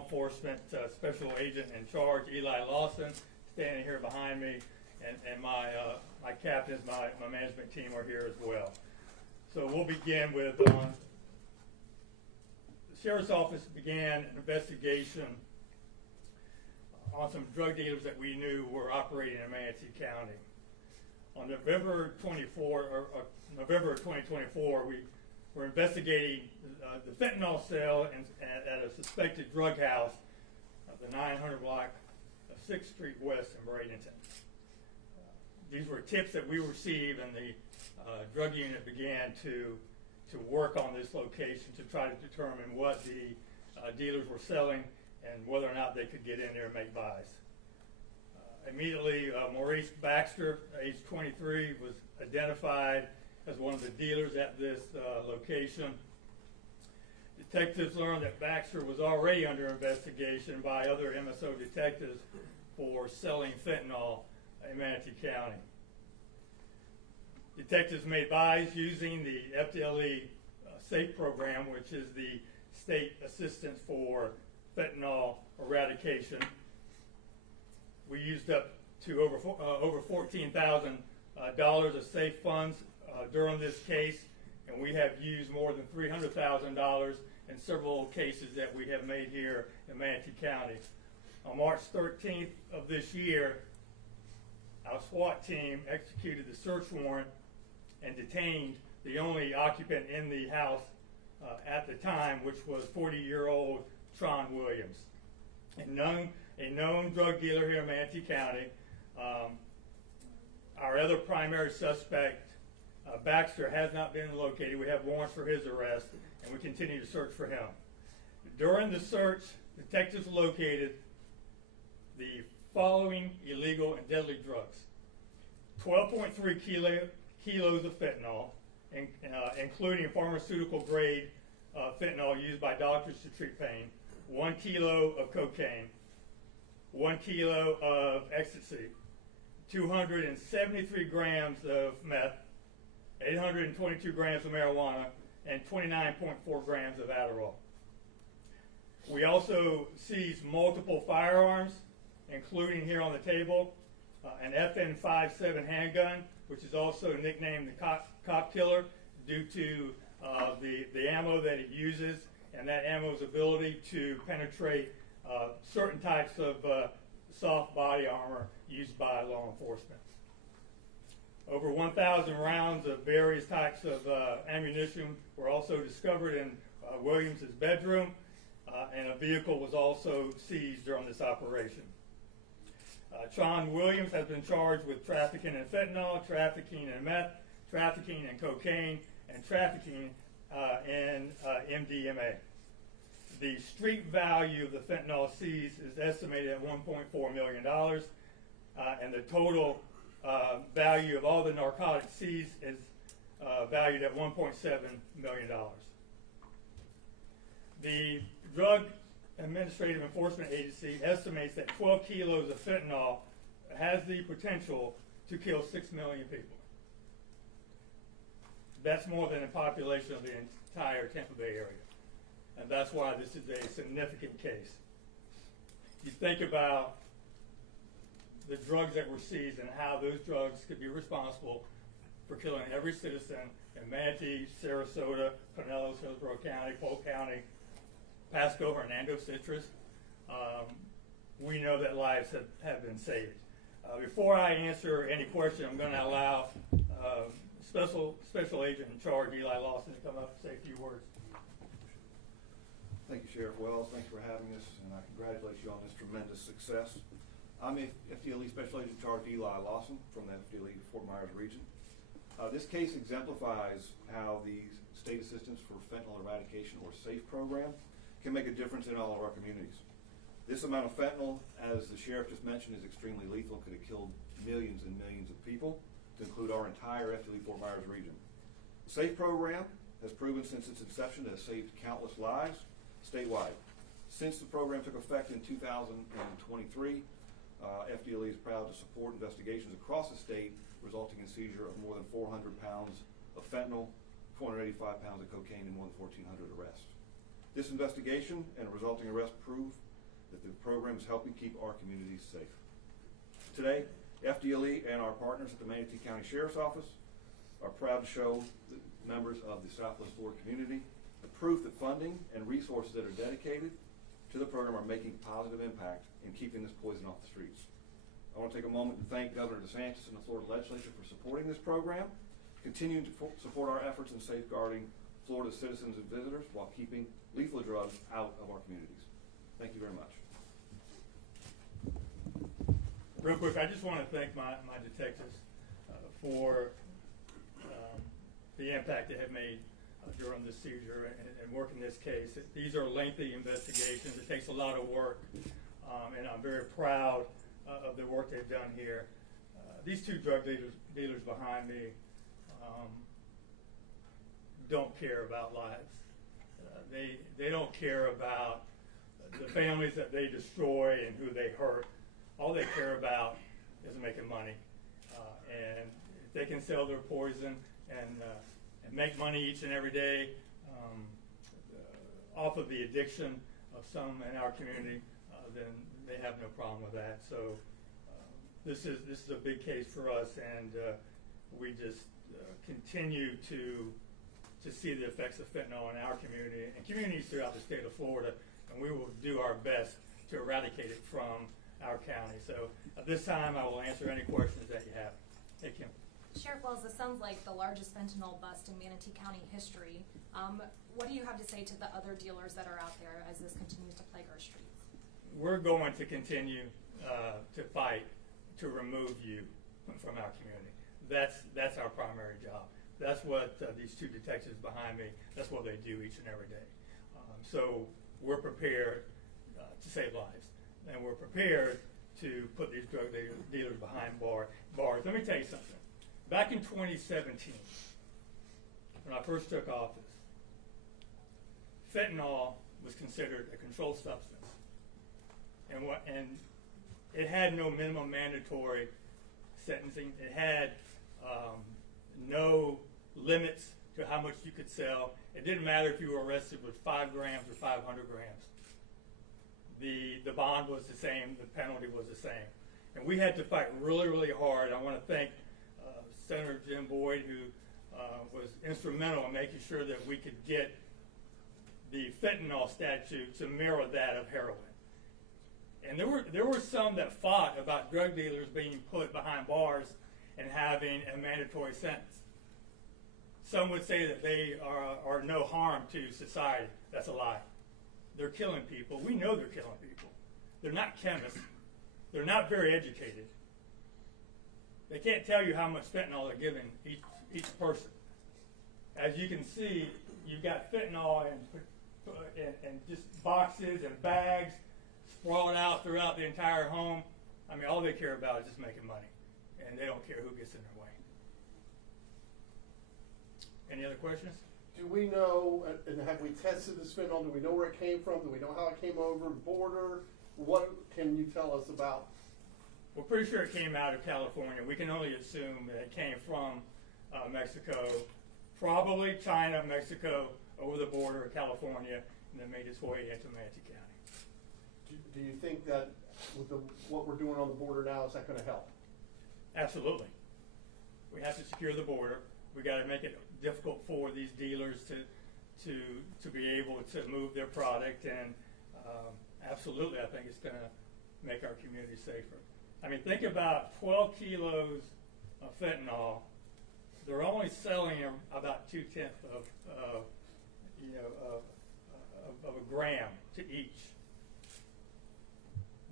law enforcement special agent in charge, Eli Lawson, standing here behind me, and my captains, my management team are here as well. So we'll begin with the Sheriff's Office began an investigation on some drug dealers that we knew were operating in Manatee County. On November 2024, we were investigating the fentanyl sale at a suspected drug house, the 900 block of 6th Street West in Bradenton. These were tips that we received, and the drug unit began to work on this location to try to determine what the dealers were selling and whether or not they could get in there and make buys. Immediately, Maurice Baxter, age 23, was identified as one of the dealers at this location. Detectives learned that Baxter was already under investigation by other MSO detectives for selling fentanyl in Manatee County. Detectives made buys using the FDLE SAFE program, which is the State Assistance for Fentanyl Eradication. We used up to over $14,000 of SAFE funds during this case, and we have used more than $300,000 in several cases that we have made here in Manatee County. On March 13th of this year, our SWAT team executed the search warrant and detained the only occupant in the house at the time, which was 40-year-old Tron Williams, a known drug dealer here in Manatee County. Our other primary suspect, Baxter, has not been located. We have warrants for his arrest, and we continue to search for him. During the search, detectives located the following illegal and deadly drugs: 12.3 kilos of fentanyl, including pharmaceutical grade fentanyl used by doctors to treat pain, 1 kilo of cocaine, 1 kilo of ecstasy, 273 grams of meth, 822 grams of marijuana, and 29.4 grams of Adderall. We also seized multiple firearms, including here on the table, an FN-57 handgun, which is also nicknamed the cop killer due to the ammo that it uses and that ammo's ability to penetrate certain types of soft body armor used by law enforcement. Over 1,000 rounds of various types of ammunition were also discovered in Williams's bedroom, and a vehicle was also seized during this operation. Tron Williams has been charged with trafficking in fentanyl, trafficking in meth, trafficking in cocaine, and trafficking in MDMA. The street value of the fentanyl seized is estimated at $1.4 million, and the total value of all the narcotics seized is valued at $1.7 million. The Drug Administrative Enforcement Agency estimates that 12 kilos of fentanyl has the potential to kill 6 million people. That's more than the population of the entire Tampa Bay area. And that's why this is a significant case. You think about the drugs that were seized and how those drugs could be responsible for killing every citizen in Manatee, Sarasota, Pinellas, Hillsborough County, Polk County, Pasco, Hernando, Citrus. We know that lives have been saved. Before I answer any question, I'm going to allow Special Agent in Charge, Eli Lawson, to come up and say a few words. Thank you, Sheriff Wells. Thanks for having us, and I congratulate you on this tremendous success. I'm FDLE Special Agent in Charge Eli Lawson from the FDLE Fort Myers region. This case exemplifies how the State Assistance for Fentanyl Eradication, or SAFE program, can make a difference in all of our communities. This amount of fentanyl, as the Sheriff just mentioned, is extremely lethal and could have killed millions and millions of people, to include our entire FDLE Fort Myers region. The SAFE program has proven since its inception to have saved countless lives statewide. Since the program took effect in 2023, FDLE is proud to support investigations across the state, resulting in seizure of more than 400 pounds of fentanyl, 485 pounds of cocaine, and more than 1,400 arrests. This investigation and resulting arrest prove that the program is helping keep our communities safe. Today, FDLE and our partners at the Manatee County Sheriff's Office are proud to show the members of the Southwest Florida community the proof that funding and resources that are dedicated to the program are making a positive impact in keeping this poison off the streets. I want to take a moment to thank Governor DeSantis and the Florida legislature for supporting this program, continuing to support our efforts in safeguarding Florida's citizens and visitors while keeping lethal drugs out of our communities. Thank you very much. Real quick, I just want to thank my detectives for the impact they have made during this seizure and working this case. These are lengthy investigations. It takes a lot of work, and I'm very proud of the work they've done here. These two drug dealers behind me don't care about lives. They don't care about the families that they destroy and who they hurt. All they care about is making money, and if they can sell their poison and make money each and every day off of the addiction of some in our community, then they have no problem with that. So this is a big case for us, and we just continue to see the effects of fentanyl in our community and communities throughout the state of Florida, and we will do our best to eradicate it from our county. So at this time, I will answer any questions that you have. Hey, Kim. Sheriff Wells, this sounds like the largest fentanyl bust in Manatee County history. What do you have to say to the other dealers that are out there as this continues to plague our streets? We're going to continue to fight to remove you from our community. That's our primary job. That's what these two detectives behind me, that's what they do each and every day. So we're prepared to save lives, and we're prepared to put these drug dealers behind bars. Let me tell you something. Back in 2017, when I first took office, fentanyl was considered a controlled substance, and it had no minimum mandatory sentencing. It had no limits to how much you could sell. It didn't matter if you were arrested with 5 grams or 500 grams. The bond was the same, the penalty was the same. And we had to fight really, really hard. I want to thank Senator Jim Boyd, who was instrumental in making sure that we could get the fentanyl statute to mirror that of heroin. And there were some that fought about drug dealers being put behind bars and having a mandatory sentence. Some would say that they are no harm to society. That's a lie. They're killing people. We know they're killing people. They're not chemists. They're not very educated. They can't tell you how much fentanyl they're giving each person. As you can see, you've got fentanyl and just boxes and bags sprawled out throughout the entire home. I mean, all they care about is just making money, and they don't care who gets in their way. Any other questions? Do we know, and have we tested this fentanyl? Do we know where it came from? Do we know how it came over the border? What can you tell us about? We're pretty sure it came out of California. We can only assume that it came from Mexico, probably China, Mexico, over the border of California, and then made its way into Manatee County. Do you think that with what we're doing on the border now, is that going to help? Absolutely. We have to secure the border. We got to make it difficult for these dealers to be able to move their product, and absolutely, I think it's going to make our community safer. I mean, think about 12 kilos of fentanyl. They're only selling about 2/10 of a gram to each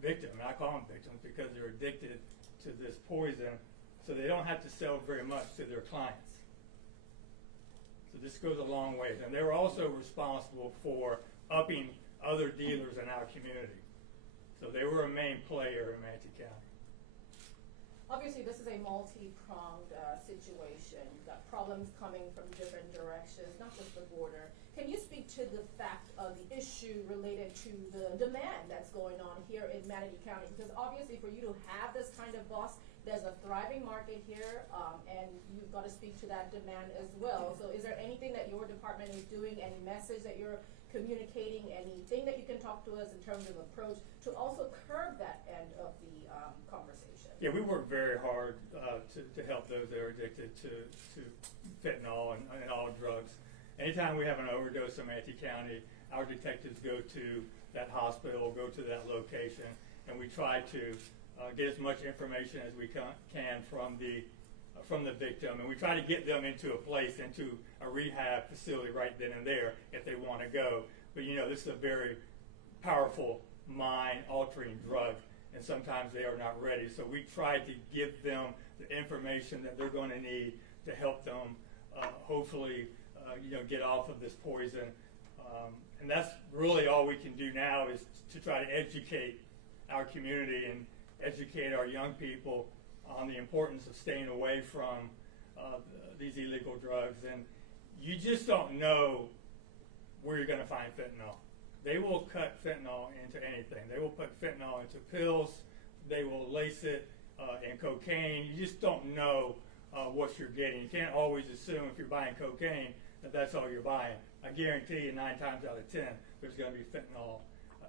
victim. And I call them victims because they're addicted to this poison, so they don't have to sell very much to their clients. So this goes a long way. And they're also responsible for upping other dealers in our community. So they were a main player in Manatee County. Obviously, this is a multi-pronged situation. You've got problems coming from different directions, not just the border. Can you speak to the fact of the issue related to the demand that's going on here in Manatee County? Because obviously, for you to have this kind of bust, there's a thriving market here, and you've got to speak to that demand as well. So is there anything that your department is doing, any message that you're communicating, anything that you can talk to us in terms of approach to also curb that end of the conversation? Yeah, we work very hard to help those that are addicted to fentanyl and all drugs. Anytime we have an overdose in Manatee County, our detectives go to that hospital, go to that location, and we try to get as much information as we can from the victim, and we try to get them into a place, into a rehab facility right then and there if they want to go. But you know, this is a very powerful mind-altering drug, and sometimes they are not ready. So we try to give them the information that they're going to need to help them hopefully get off of this poison. And that's really all we can do now, is to try to educate our community and educate our young people on the importance of staying away from these illegal drugs. And you just don't know where you're going to find fentanyl. They will cut fentanyl into anything. They will put fentanyl into pills. They will lace it in cocaine. You just don't know what you're getting. You can't always assume if you're buying cocaine that that's all you're buying. I guarantee you 9 times out of 10 there's going to be fentanyl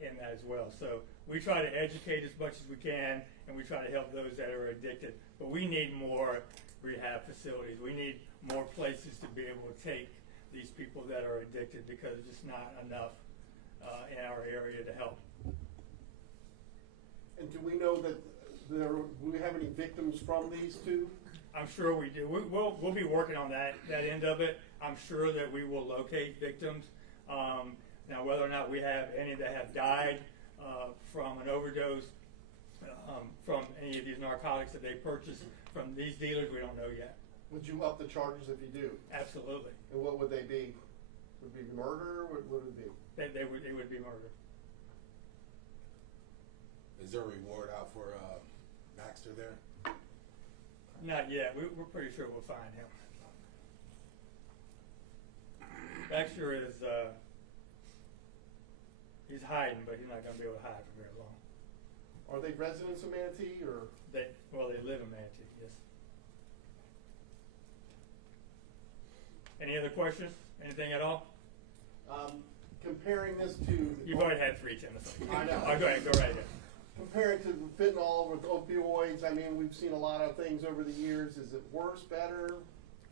in that as well. So we try to educate as much as we can, and we try to help those that are addicted. But we need more rehab facilities. We need more places to be able to take these people that are addicted, because there's just not enough in our area to help. And do we know that do we have any victims from these two? I'm sure we do. We'll be working on that end of it. I'm sure that we will locate victims. Now, whether or not we have any that have died from an overdose from any of these narcotics that they purchased from these dealers, we don't know yet. Would you up the charges if you do? Absolutely. And what would they be? Would it be murder? What would it be? It would be murder. Is there a reward out for Baxter there? Not yet. We're pretty sure we'll find him. Baxter is he's hiding, but he's not going to be able to hide for very long. Are they residents of Manatee, or? They live in Manatee, yes. Any other questions? Anything at all? Comparing this to You've already had 3 tennis. I know. Oh, go ahead. Go right ahead. Comparing to fentanyl with opioids, I mean, we've seen a lot of things over the years. Is it worse, better?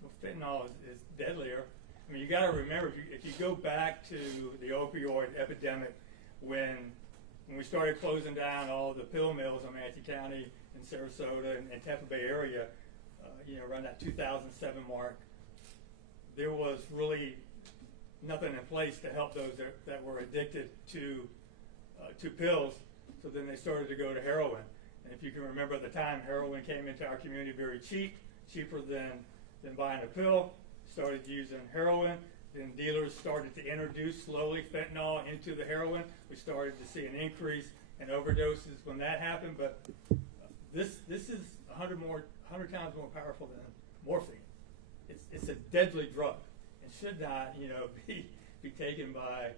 Well, fentanyl is deadlier. I mean, you got to remember, if you go back to the opioid epidemic, when we started closing down all of the pill mills in Manatee County and Sarasota and Tampa Bay area, around that 2007 mark, there was really nothing in place to help those that were addicted to pills. So then they started to go to heroin. And if you can remember at the time, heroin came into our community very cheap, cheaper than buying a pill. Started using heroin. Then dealers started to introduce slowly fentanyl into the heroin. We started to see an increase in overdoses when that happened. But this is 100 times more powerful than morphine. It's a deadly drug. It should not, be taken by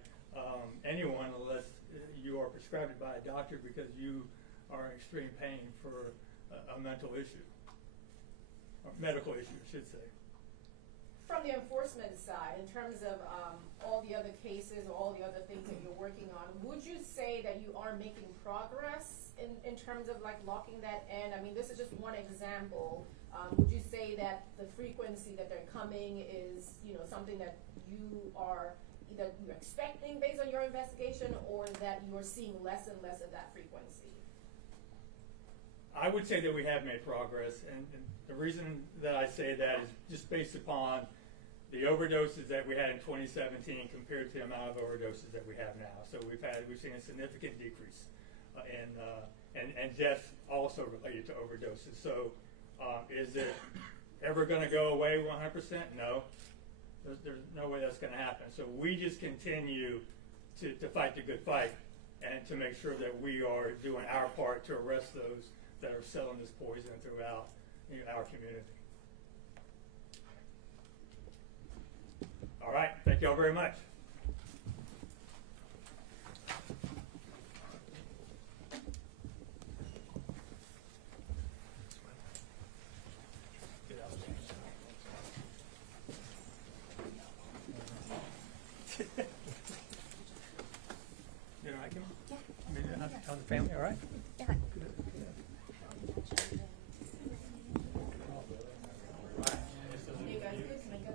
anyone unless you are prescribed it by a doctor because you are in extreme pain for a mental issue, or medical issue, I should say. From the enforcement side, in terms of all the other cases or all the other things that you're working on, would you say that you are making progress in terms of like locking that in? I mean, this is just one example. Would you say that the frequency that they're coming is, something that you are either you're expecting based on your investigation, or that you're seeing less and less of that frequency? I would say that we have made progress, and the reason that I say that is just based upon the overdoses that we had in 2017 compared to the amount of overdoses that we have now. So we've seen a significant decrease and deaths also related to overdoses. So is it ever going to go away 100%? No. There's no way that's going to happen. So we just continue to fight the good fight and to make sure that we are doing our part to arrest those that are selling this poison throughout our community. All right, thank you all very much. Family, all right? Yeah. You guys good? Can I go?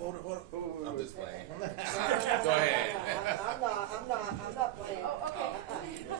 Hold on. I'm just playing.